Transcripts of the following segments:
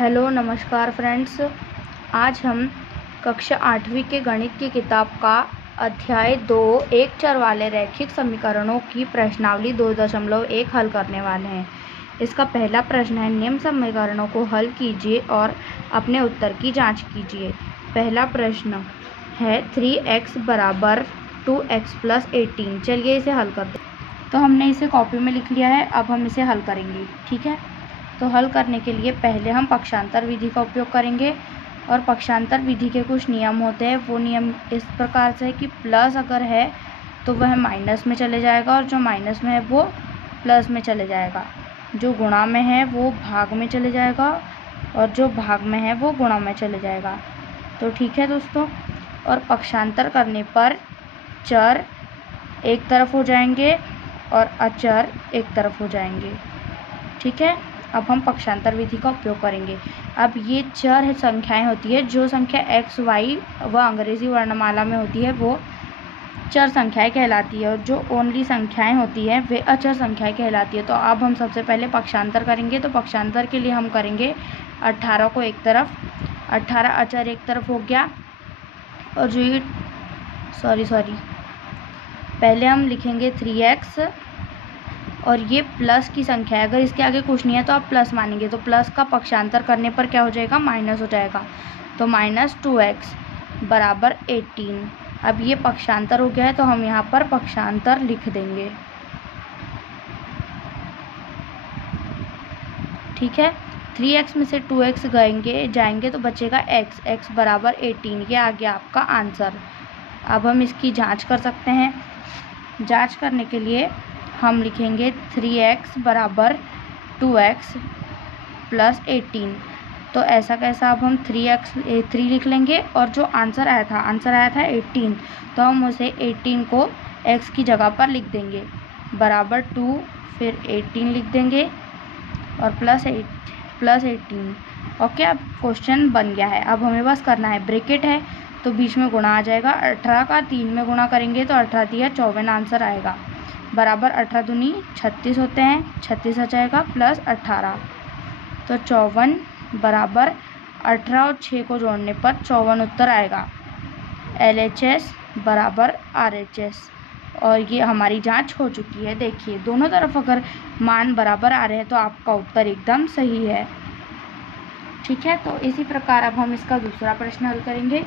Hello नमस्कार friends. आज हम कक्षा 8वीं के गणित की किताब का अध्याय 2 एक चर वाले रैखिक समीकरणों की प्रश्नावली 2.1 हल करने वाले हैं। इसका पहला प्रश्न है, निम्न समीकरणों को हल कीजिए और अपने उत्तर की जांच कीजिए। पहला प्रश्न है 3x बराबर 2x + 18। चलिए इसे हल करते हैं। तो हमने इसे कॉपी में लिख लिया है, अब हम इसे हल करेंगे। ठीक है, तो हल करने के लिए पहले हम पक्षांतर विधि का उपयोग करेंगे और पक्षांतर विधि के कुछ नियम होते हैं। वो नियम इस प्रकार से है कि प्लस अगर है तो वह माइनस में चले जाएगा और जो माइनस में है वो प्लस में चले जाएगा, जो गुणा में है वो भाग में चले जाएगा और जो भाग में है वो गुणा में चले जाएगा। तो ठीक है दोस्तों, और पक्षांतर करने पर चर एक तरफ हो जाएंगे और अचर एक तरफ हो जाएंगे। ठीक है, अब हम पक्षांतर विधि का उपयोग करेंगे। अब ये चर संख्याएं होती है, जो संख्या x, y व अंग्रेजी वर्णमाला में होती है वो चर संख्याएं कहलाती है और जो ओनली संख्याएं होती है वे अचर संख्याएं कहलाती है। तो अब हम सबसे पहले पक्षांतर करेंगे। तो पक्षांतर के लिए हम करेंगे 18 को एक तरफ, 18 अचर एक तरफ हो गया और जो ये पहले हम लिखेंगे 3x और ये प्लस की संख्या है। अगर इसके आगे कुछ नहीं है तो आप प्लस मानेंगे, तो प्लस का पक्षांतर करने पर क्या हो जाएगा, माइनस हो जाएगा। तो -2x बराबर 18। अब ये पक्षांतर हो गया है तो हम यहाँ पर पक्षांतर लिख देंगे। ठीक है, 3x में से 2x जाएंगे तो बचेगा x बराबर 18। ये आ गया आपका आंसर। अब हम इसकी जांच कर सकते हैं। जांच करने के लिए हम लिखेंगे 3x बराबर 2x + 18। तो ऐसा कैसा, अब हम 3 लिख लेंगे और जो आंसर आया था 18, तो हम उसे 18 को x की जगह पर लिख देंगे बराबर 2, फिर 18 लिख देंगे और +18। ओके, अब क्वेश्चन बन गया है। अब हमें बस करना है, ब्रैकेट है तो बीच में गुणा आ जाएगा। 18 का 3 में गुणा करेंगे तो 18 × 54 आंसर आएगा बराबर 18 दूनी 36 होते हैं, 36 आ जाएगा + 18। तो 54 बराबर 18 और 6 को जोड़ने पर 54 उत्तर आएगा। LHS बराबर RHS। और ये हमारी जांच हो चुकी है। देखिए दोनों तरफ अगर मान बराबर आ रहे हैं तो आपका उत्तर एकदम सही है। ठीक है, तो इसी प्रकार अब हम इसका दूसरा प्रश्न हल करेंगे।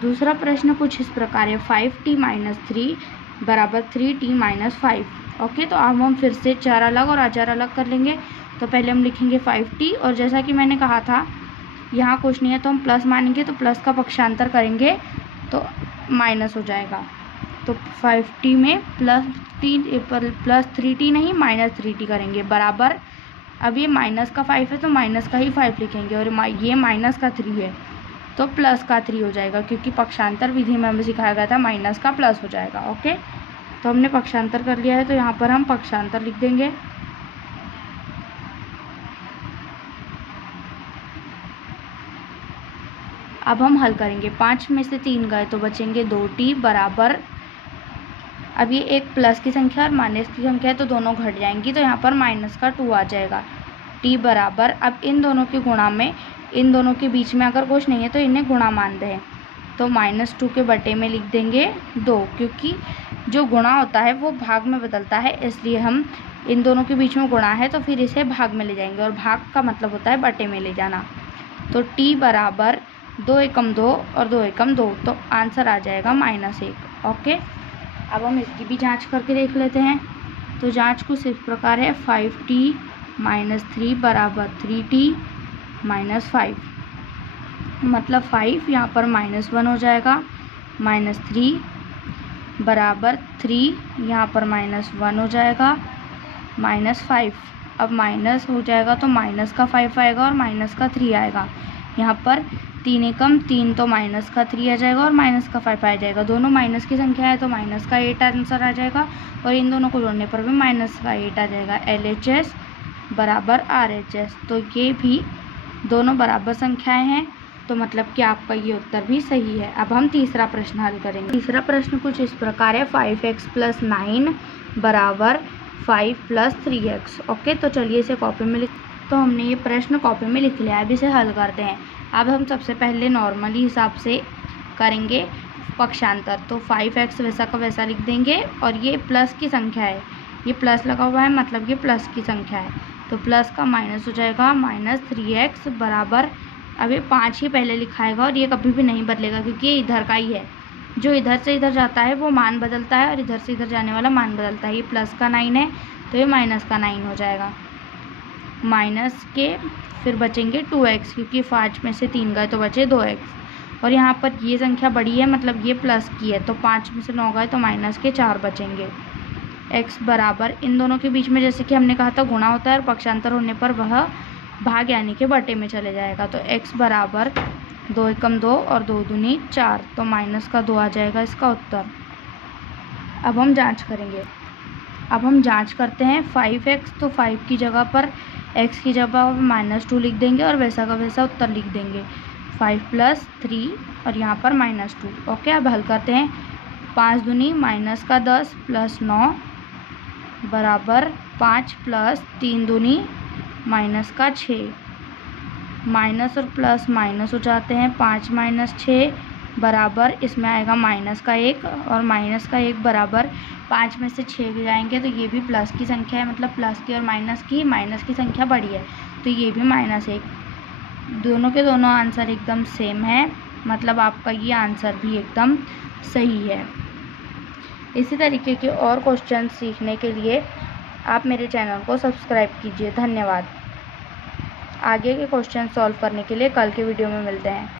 दूसरा प्रश्न कुछ इस प्रकार है, 5t - 3 बराबर 3t - 5। ओके, तो अब हम फिर से चर अलग और अचर अलग कर लेंगे। तो पहले हम लिखेंगे 5t और जैसा कि मैंने कहा था यहाँ कुछ नहीं है तो हम प्लस मानेंगे, तो प्लस का पक्षांतर करेंगे तो माइनस हो जाएगा। तो 5t में +3t नहीं -3t करेंगे बराबर, अब ये माइनस का 5 है तो माइनस का ही 5 लिखेंगे और ये माइनस का 3 है तो प्लस का 3 हो जाएगा, क्योंकि पक्षांतर विधि में हमें सिखाया गया था माइनस का प्लस हो जाएगा। ओके, तो हमने पक्षांतर कर लिया है तो यहाँ पर हम पक्षांतर लिख देंगे। अब हम हल करेंगे। 5 में से 3 गए तो बचेंगे 2t बराबर, अब ये एक प्लस की संख्या और माइनस की संख्या है तो दोनों घट जाएंगी, तो यहाँ पर -2 आ जाएगा। t बराबर, अब इन दोनों के गुणा में, इन दोनों के बीच में अगर कुछ नहीं है तो इन्हें गुणा मान दें, तो -2 के बटे में लिख देंगे 2, क्योंकि जो गुणा होता है वो भाग में बदलता है, इसलिए हम इन दोनों के बीच में गुणा है तो फिर इसे भाग में ले जाएंगे और भाग का मतलब होता है बटे में ले जाना। तो t बराबर 2 एकम 2 और 2 एकम 2, तो आंसर आ जाएगा -1। ओके, अब हम इसकी भी जांच करके देख लेते हैं। तो जांच कुछ इस प्रकार है, 5t - 3 बराबर 3t - 5, मतलब 5 यहाँ पर -1 हो जाएगा, -3 बराबर 3 यहाँ पर -1 हो जाएगा, -5। अब माइनस हो जाएगा तो माइनस का 5 आएगा और माइनस का 3 आएगा। यहाँ पर 3 एकम 3 तो माइनस का 3 आ जाएगा और माइनस का 5 आ जाएगा। दोनों माइनस की संख्या है तो माइनस का 8 आंसर आ जाएगा और इन दोनों को जोड़ने पर भी माइनस का 8 आ जाएगा। LHS बराबर RHS। तो ये भी दोनों बराबर संख्याएं हैं, तो मतलब कि आपका ये उत्तर भी सही है। अब हम तीसरा प्रश्न हल करेंगे। तीसरा प्रश्न कुछ इस प्रकार है, 5x + 9 बराबर 5 + 3x। ओके, तो चलिए इसे कॉपी में तो हमने ये प्रश्न कॉपी में लिख लिया है। अब इसे हल करते हैं। अब हम सबसे पहले नॉर्मली हिसाब से करेंगे पक्षांतर। तो 5x वैसा का वैसा लिख देंगे और ये प्लस की संख्या है, ये प्लस लगा हुआ है मतलब ये प्लस की संख्या है, तो प्लस का माइनस हो जाएगा -3x बराबर, अब ये 5 ही पहले लिखाएगा और ये कभी भी नहीं बदलेगा क्योंकि ये इधर का ही है। जो इधर से इधर जाता है वो मान बदलता है और इधर से इधर जाने वाला मान बदलता है। ये प्लस का 9 है तो ये माइनस का 9 हो जाएगा। माइनस के फिर बचेंगे 2x क्योंकि 5 में से 3 गए तो बचे 2x, और यहाँ पर ये संख्या बड़ी है मतलब ये प्लस की है तो 5 में से 9 गए तो माइनस के 4 बचेंगे। x बराबर इन दोनों के बीच में जैसे कि हमने कहा था गुणा होता है और पक्षांतर होने पर वह भाग यानी कि बटे में चले जाएगा। तो x बराबर 2 एकम 2 और 2 दूनी 4, तो माइनस का 2 आ जाएगा इसका उत्तर। अब हम जांच करेंगे। अब हम जांच करते हैं 5x, तो 5 की जगह पर x की जगह -2 लिख देंगे और वैसा का वैसा उत्तर लिख देंगे 5 + 3 और यहाँ पर -2। ओके, अब हल करते हैं। 5 दूनी -10 + 9 बराबर 5 + 3 दूनी -6, माइनस और प्लस माइनस हो जाते हैं। 5 - 6 बराबर इसमें आएगा -1 और -1 बराबर 5 में से 6 जाएंगे तो ये भी प्लस की संख्या है, मतलब प्लस की और माइनस की संख्या बड़ी है तो ये भी -1। दोनों के दोनों आंसर एकदम सेम है, मतलब आपका ये आंसर भी एकदम सही है। इसी तरीके के और क्वेश्चन सीखने के लिए आप मेरे चैनल को सब्सक्राइब कीजिए। धन्यवाद। आगे के क्वेश्चन सॉल्व करने के लिए कल के वीडियो में मिलते हैं।